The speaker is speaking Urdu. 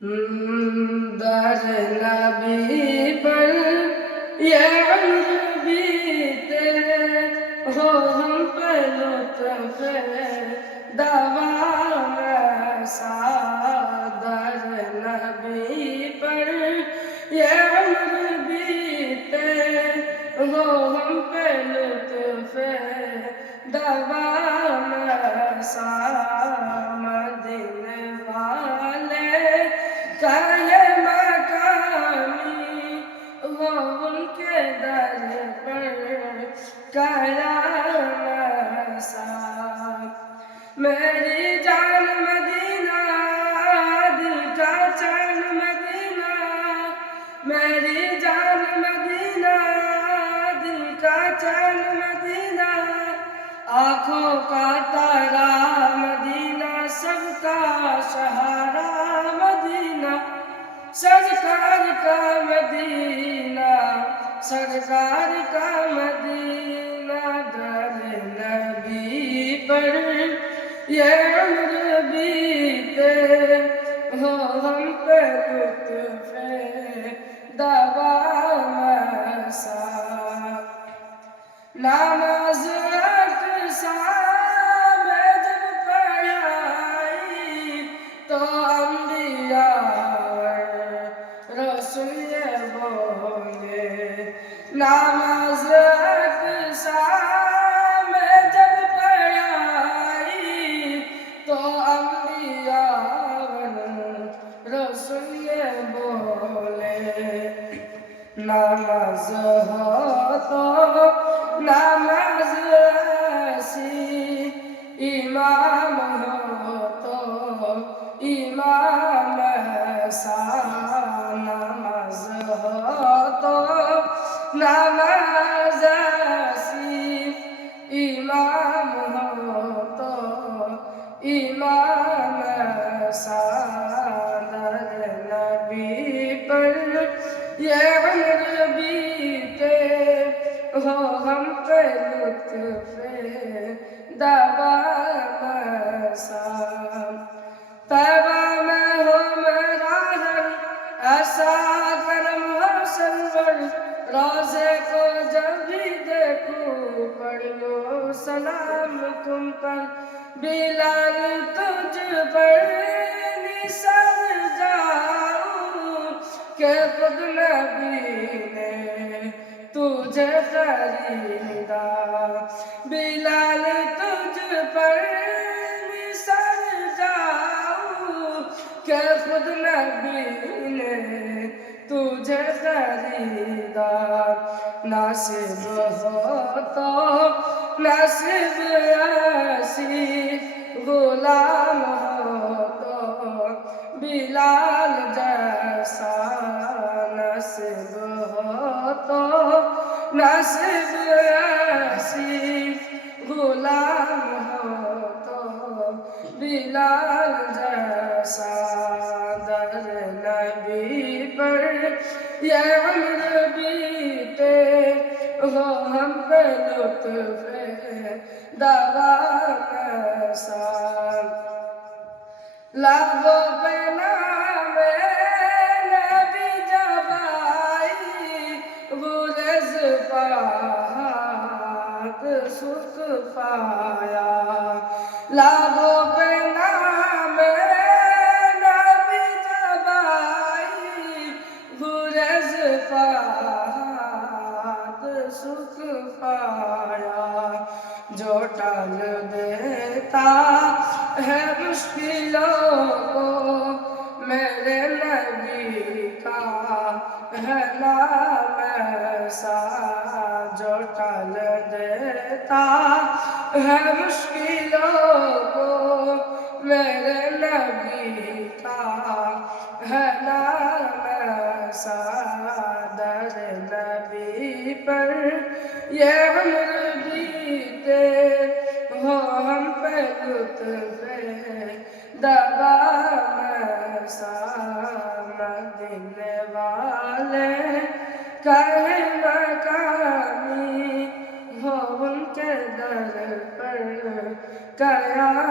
در نبی پر یہ عمر بیتے ہو ہم پہ لطف دوام ایسا در نبی پر یہ عمر بیتے ہو ہم پہ لطف دوام ایسا مدینے والے کا یہ مقامی وہ ان کے در پر قیام ایسا میری جان مدینہ دل کا چین مدینہ میری جان مدینہ دل کا چین مدینہ آنکھوں کا تارا مدینہ سب کا سہارا مدینہ سرکار کا مدینہ سرکار کا مدینہ در نبی پر یہ عمر بیتے ہو ہم پہ لطف دوام ایسا نماز اقصا میں جب پڑھائی تو انبیاء رسول بولے نماز اقصا میں جب پڑھائی تو انبیاء رسول بولے نماز ہو تو نماز ایسی امام ہو تو امام ایسا نماز ہو تو نماز ایسی امام ہو تو امام ایسا در نبی پر یہ عمر بیتے ہو ہم پہ لطف دوام ایسا طیبہ میں ہو میرا گھر ایسا کرم ہو سرور روزے کو جب بھی دیکھوں پڑھ لو سلام تم پر بلال تجھ پر نثار جاؤں کہ خود نبی نے تجھے خریدا بلال تجھ پر نثار جاؤں کہ خود نبی نے تجھے خریدا ناصب ہو تو ناصب ایسی غلام ہو تو بلال جیسا ناصب ہو تو ناصب ایسی غلام ہو تو بلال جیسا در نبی پر یہ عمر بیتے ہو ہم پہ لطف دوام ایسا لبوں پہ نام نبی جب آئی غرض پاک سکھ پایا لبوں پہ نام نبی جب آئی غرض پاک سکھ پایا جو ٹال دیتا ہے مشکلوں کو میرے نبی کا ہے نام ایسا جو ٹال دیتا ہے مشکلوں کو میرے نبی کا ہے نام ایسا در نبی پر یہ عمر بیتے ہو ہم پہ لطف دوام ایسا مدینے والے کا ہے مقامی ہو ان کے در پر قیام